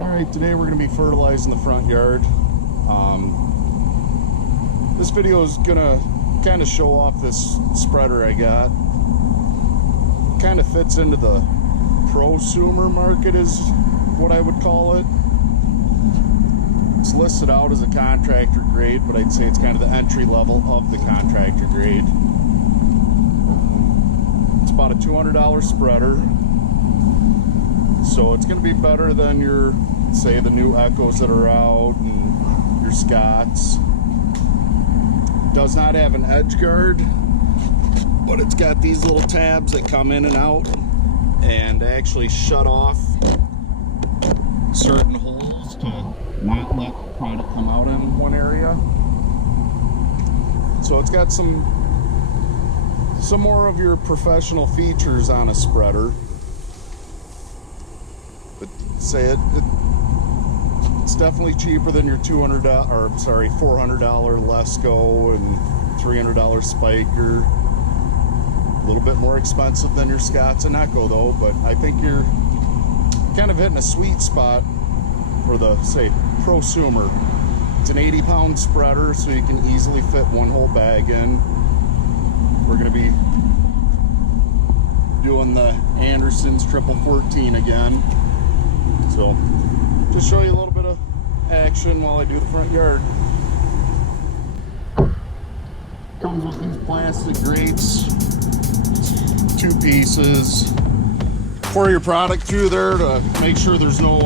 Alright, today we're going to be fertilizing the front yard. This video is going to kind of show off this spreader I got. Kind of fits into the prosumer market is what I would call it. It's listed out as a contractor grade, but I'd say it's kind of the entry level of the contractor grade. It's about a $200 spreader. So it's going to be better than your, say, the new Echoes that are out and your Scotts. Does not have an edge guard, but it's got these little tabs that come in and out and actually shut off certain holes to not let product come out in one area. So it's got some more of your professional features on a spreader. But say it's definitely cheaper than your $400 Lesco and $300 Spiker. A little bit more expensive than your Scotts and Echo though, but I think you're kind of hitting a sweet spot for the, say, prosumer. It's an 80-pound spreader, so you can easily fit one whole bag in. We're going to be doing the Anderson's 1414 again. So, just show you a little bit of action while I do the front yard. Comes with these plastic grates, 2 pieces. Pour your product through there to make sure there's no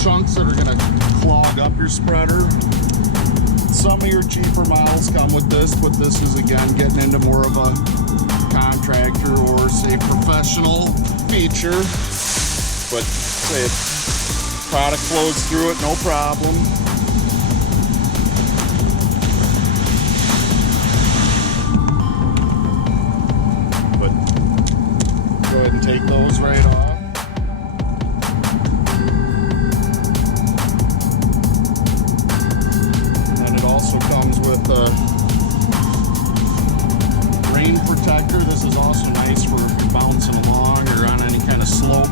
chunks that are going to clog up your spreader. Some of your cheaper models come with this, but this is again getting into more of a contractor or say professional feature. But say product flows through it, no problem. But go ahead and take those right off. And it also comes with a rain protector. This is also nice for bouncing along or on any kind of slope.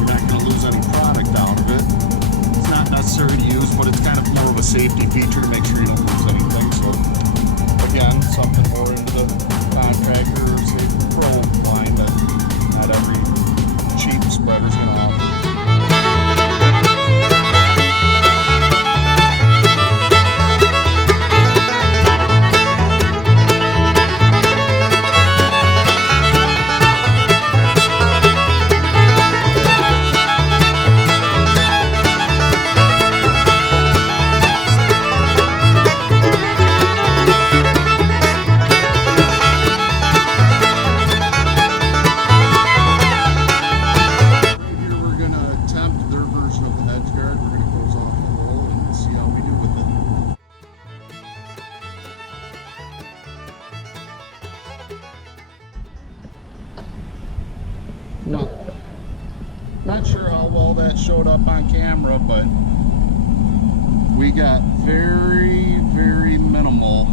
Not going to lose any product out of it. It's not necessary to use, but it's kind of more of a safety feature to make sure you don't lose anything. So again, something more into the contractor or say pro line that not every cheap spreader is going to offer. No, not sure how well that showed up on camera, but we got very, very minimal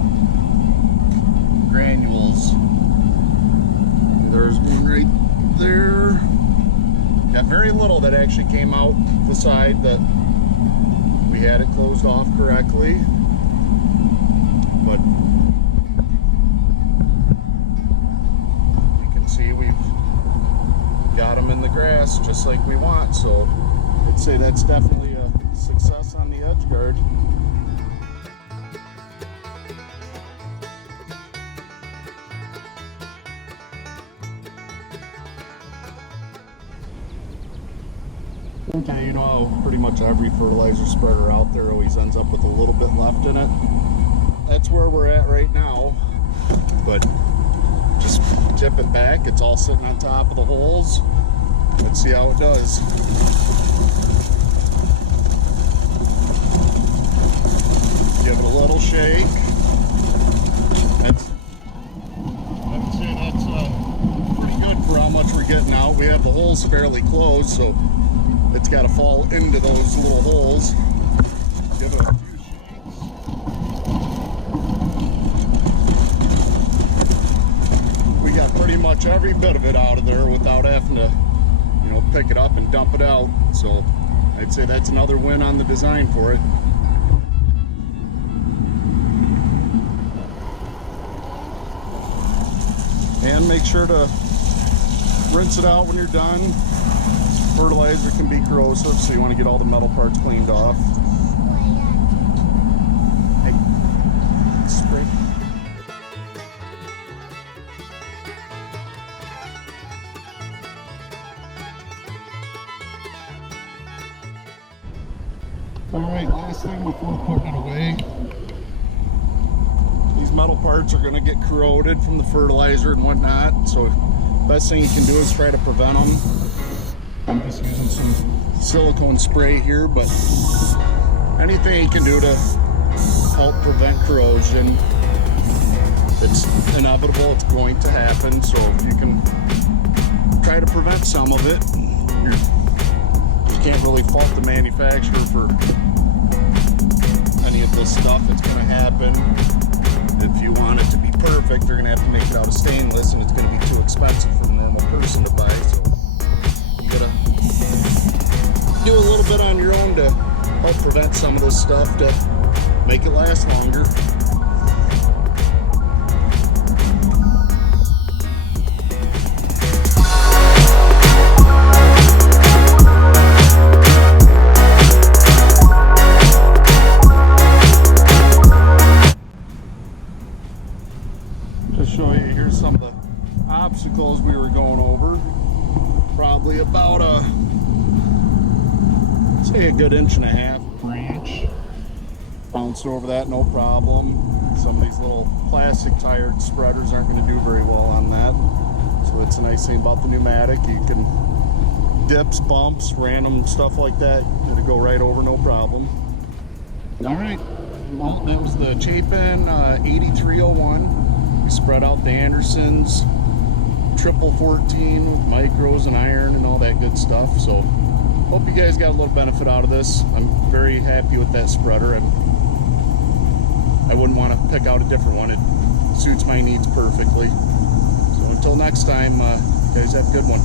granules. There's one right there. Got very little that actually came out the side that we had it closed off correctly. But you can see we've got them in the grass just like we want, so I'd say that's definitely a success on the edge guard. Okay, you know how pretty much every fertilizer spreader out there always ends up with a little bit left in it? That's where we're at right now, but just tip it back. It's all sitting on top of the holes. Let's see how it does. Give it a little shake. I would say that's pretty good for how much we're getting out. We have the holes fairly closed, so it's got to fall into those little holes. Give it a few shakes. We got pretty much every bit of it out of there without having to, you know, pick it up and dump it out. So I'd say that's another win on the design for it. And make sure to rinse it out when you're done. Fertilizer can be corrosive, so you want to get all the metal parts cleaned off. Hey, spray. Alright, last thing before putting it away. These metal parts are going to get corroded from the fertilizer and whatnot, so best thing you can do is try to prevent them. I'm just using some silicone spray here, but anything you can do to help prevent corrosion. It's inevitable, it's going to happen, so if you can try to prevent some of it, you can't really fault the manufacturer for any of this stuff. It's going to happen. If you want it to be perfect, they're going to have to make it out of stainless, and it's going to be too expensive for a normal person to buy. So you got to do a little bit on your own to help prevent some of this stuff to make it last longer. Show you here's some of the obstacles we were going over. Probably about say a good 1.5 inches per inch. Bouncing over that, no problem. Some of these little plastic tire spreaders aren't going to do very well on that. So it's a nice thing about the pneumatic. You can dips, bumps, random stuff like that. It'll go right over, no problem. All right, well, that was the Chapin 8301. We spread out the Andersons, triple 14 with micros and iron and all that good stuff. So hope you guys got a little benefit out of this. I'm very happy with that spreader, and I wouldn't want to pick out a different one. It suits my needs perfectly. So until next time, guys have a good one.